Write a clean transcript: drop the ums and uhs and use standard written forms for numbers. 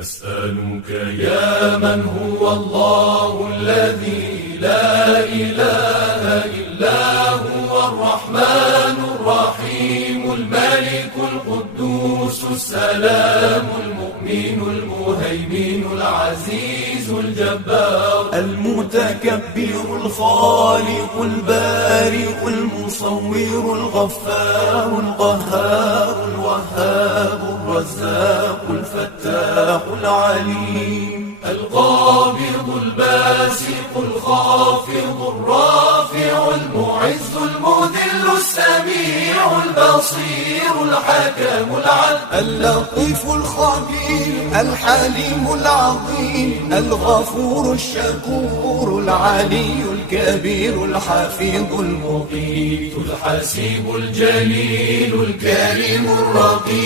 نسألك يا من هو الله الذي لا إله إلا هو الرحمن الرحيم الملك القدوس السلام المؤمن المهيمن العزيز الجبار المتكبر الخالق البارئ المصور الغفار القهار الوهاب الرزاق الفتاح العليم القابض الباسط الخافض الرافع المعز المذل السميع البصير الحكم العدل اللطيف الخبير الحليم العظيم الغفور الشكور العلي الكبير الحفيظ المقيت الحسيب الجليل الكريم الرقيب